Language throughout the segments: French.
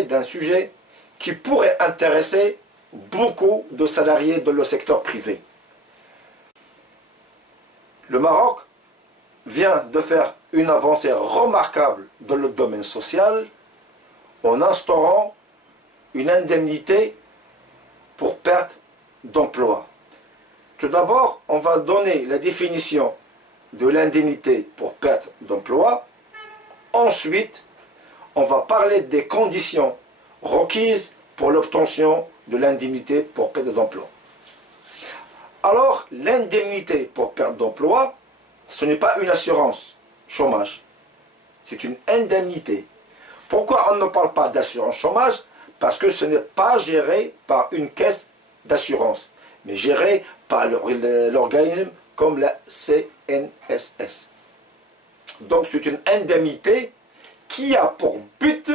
parler d'un sujet qui pourrait intéresser beaucoup de salariés dans le secteur privé. Le Maroc vient de faire une avancée remarquable dans le domaine social en instaurant une indemnité pour perte d'emploi. Tout d'abord, on va donner la définition de l'indemnité pour perte d'emploi. Ensuite, on va parler des conditions requises pour l'obtention de l'indemnité pour perte d'emploi. Alors, l'indemnité pour perte d'emploi, ce n'est pas une assurance chômage, c'est une indemnité. Pourquoi on ne parle pas d'assurance chômage? Parce que ce n'est pas géré par une caisse d'assurance, mais géré par l'organisme comme la CNSS. Donc c'est une indemnité qui a pour but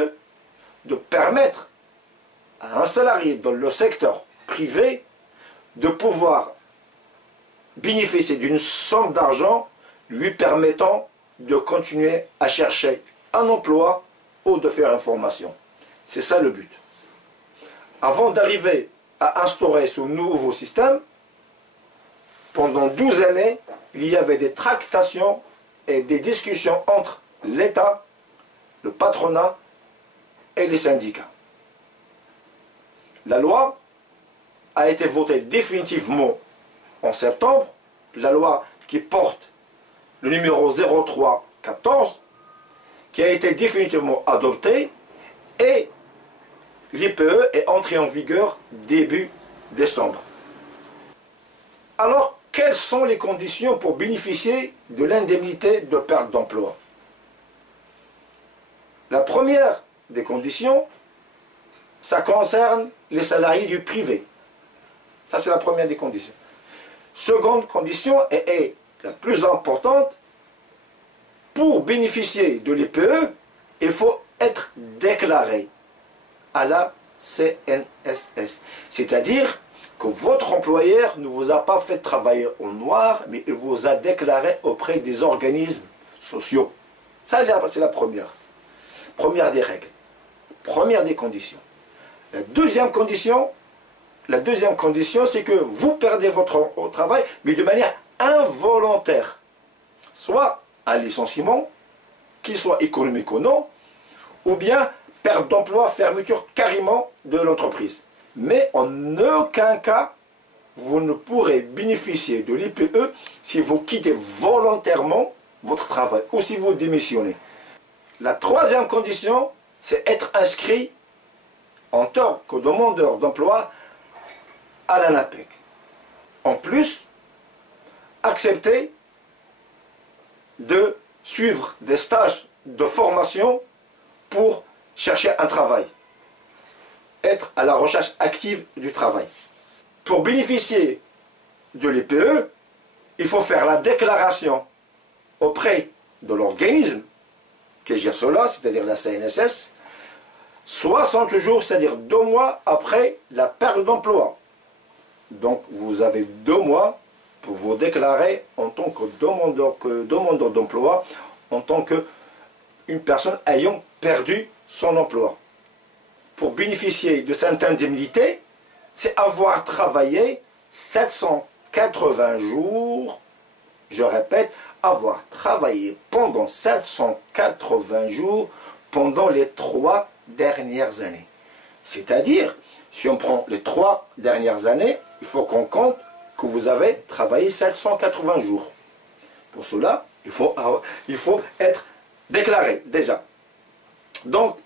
de permettre à un salarié dans le secteur privé de pouvoir bénéficier d'une somme d'argent lui permettant de continuer à chercher un emploi ou de faire une formation. C'est ça le but. Avant d'arriver à instaurer ce nouveau système, pendant 12 années, il y avait des tractations et des discussions entre l'État, le patronat et les syndicats. La loi a été votée définitivement en septembre, la loi qui porte le numéro 0314, qui a été définitivement adoptée, et l'IPE est entré en vigueur début décembre. Alors, quelles sont les conditions pour bénéficier de l'indemnité de perte d'emploi? La première des conditions, ça concerne les salariés du privé. Ça, c'est la première des conditions. Seconde condition, et la plus importante, pour bénéficier de l'IPE, il faut être déclaré à la CNSS. C'est-à-dire que votre employeur ne vous a pas fait travailler au noir, mais il vous a déclaré auprès des organismes sociaux. Ça, c'est la première. Première des règles. Première des conditions. La deuxième condition, c'est que vous perdez votre travail, mais de manière involontaire. Soit un licenciement, qu'il soit économique ou non, ou bien perte d'emploi, fermeture carrément de l'entreprise. Mais en aucun cas, vous ne pourrez bénéficier de l'IPE si vous quittez volontairement votre travail ou si vous démissionnez. La troisième condition, c'est être inscrit en tant que demandeur d'emploi à l'ANAPEC. En plus, accepter de suivre des stages de formation pour chercher un travail. Être à la recherche active du travail. Pour bénéficier de l'IPE, il faut faire la déclaration auprès de l'organisme qui gère cela, c'est-à-dire la CNSS, 60 jours, c'est-à-dire 2 mois après la perte d'emploi. Donc vous avez 2 mois pour vous déclarer en tant que demandeur d'emploi, en tant qu'une personne ayant perdu son emploi. Pour bénéficier de cette indemnité, c'est avoir travaillé 780 jours, je répète, avoir travaillé pendant 780 jours pendant les 3 dernières années. C'est-à-dire, si on prend les 3 dernières années, il faut qu'on compte que vous avez travaillé 780 jours. Pour cela, il faut être déclaré déjà. Donc,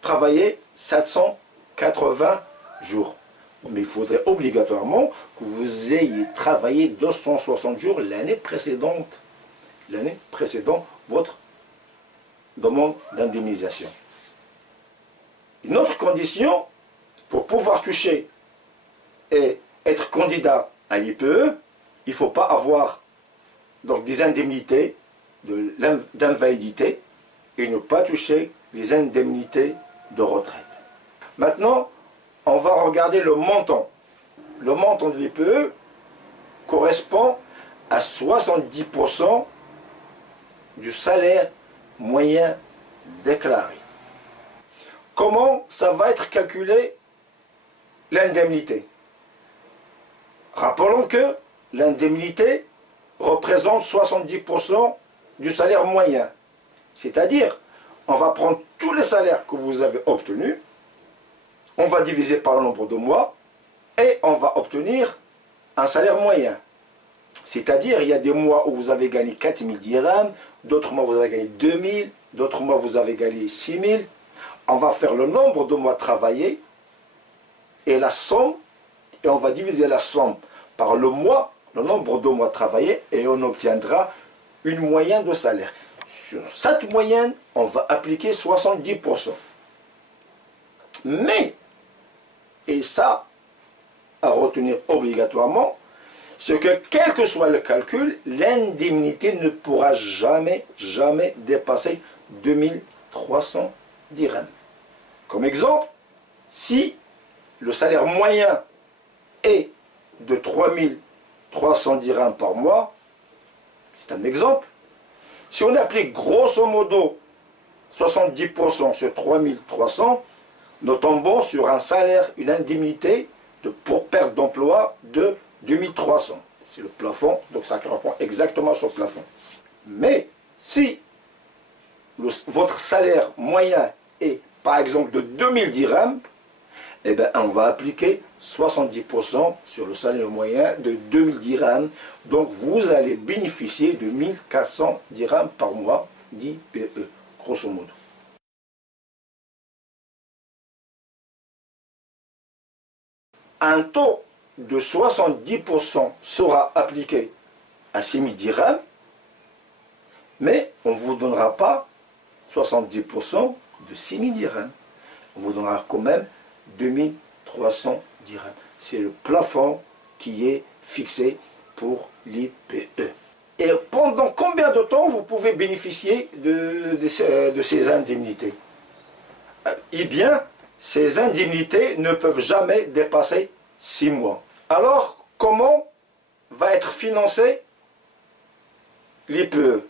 travailler 780 jours. Mais il faudrait obligatoirement que vous ayez travaillé 260 jours l'année précédente. L'année précédente, votre demande d'indemnisation. Une autre condition, pour pouvoir toucher et être candidat à l'IPE, il ne faut pas avoir donc, des indemnités d'invalidité et ne pas toucher les indemnités de retraite. Maintenant, on va regarder le montant. Le montant de l'IPE correspond à 70% du salaire moyen déclaré. comment ça va être calculé l'indemnité. Rappelons que l'indemnité représente 70% du salaire moyen. C'est-à-dire, on va prendre tous les salaires que vous avez obtenus, on va diviser par le nombre de mois, et on va obtenir un salaire moyen. C'est-à-dire, il y a des mois où vous avez gagné 4000 dirhams, d'autres mois vous avez gagné 2000, d'autres mois vous avez gagné 6000. On va faire le nombre de mois travaillés et la somme, et on va diviser la somme par le mois, le nombre de mois travaillés, et on obtiendra une moyenne de salaire. Sur cette moyenne, on va appliquer 70%. Mais, et ça, à retenir obligatoirement, c'est que quel que soit le calcul, l'indemnité ne pourra jamais dépasser 2300 dirhams. Comme exemple, si le salaire moyen est de 3300 dirhams par mois, c'est un exemple, si on applique grosso modo 70% sur 3300, nous tombons sur un salaire, une indemnité pour perte d'emploi de 2300. C'est le plafond, donc ça correspond exactement sur le plafond. Mais si votre salaire moyen est par exemple de 2000 dirhams, eh bien on va appliquer 70% sur le salaire moyen de 2000 dirhams. Donc vous allez bénéficier de 1400 dirhams par mois d'IPE, grosso modo. Un taux de 70% sera appliqué à 6000 dirhams, mais on ne vous donnera pas 70% de 6000 dirhams. On vous donnera quand même 2300 dirhams. C'est le plafond qui est fixé pour l'IPE. Et pendant combien de temps vous pouvez bénéficier de ces indemnités? Eh bien, ces indemnités ne peuvent jamais dépasser 6 mois. Alors, comment va être financé l'IPE?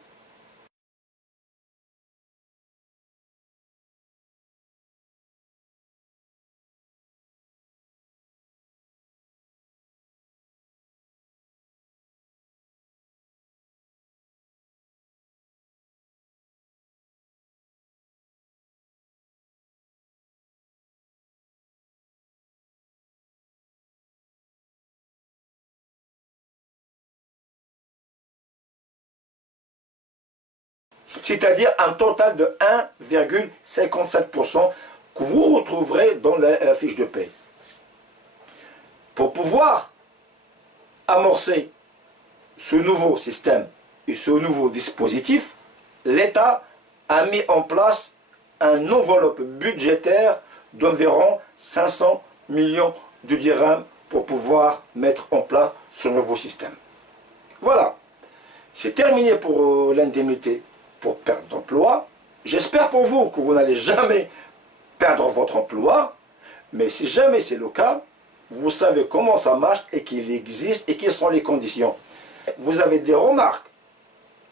C'est-à-dire un total de 1,57% que vous retrouverez dans la fiche de paie. Pour pouvoir amorcer ce nouveau système et ce nouveau dispositif, l'État a mis en place une enveloppe budgétaire d'environ 500 millions de dirhams pour pouvoir mettre en place ce nouveau système. Voilà, c'est terminé pour l'indemnité pour perte d'emploi. J'espère pour vous que vous n'allez jamais perdre votre emploi, mais si jamais c'est le cas, vous savez comment ça marche et qu'il existe et quelles sont les conditions. Vous avez des remarques,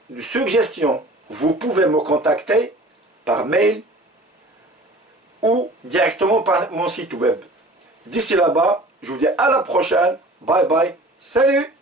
des suggestions, vous pouvez me contacter par mail ou directement par mon site web. D'ici là-bas, je vous dis à la prochaine. Bye bye. Salut!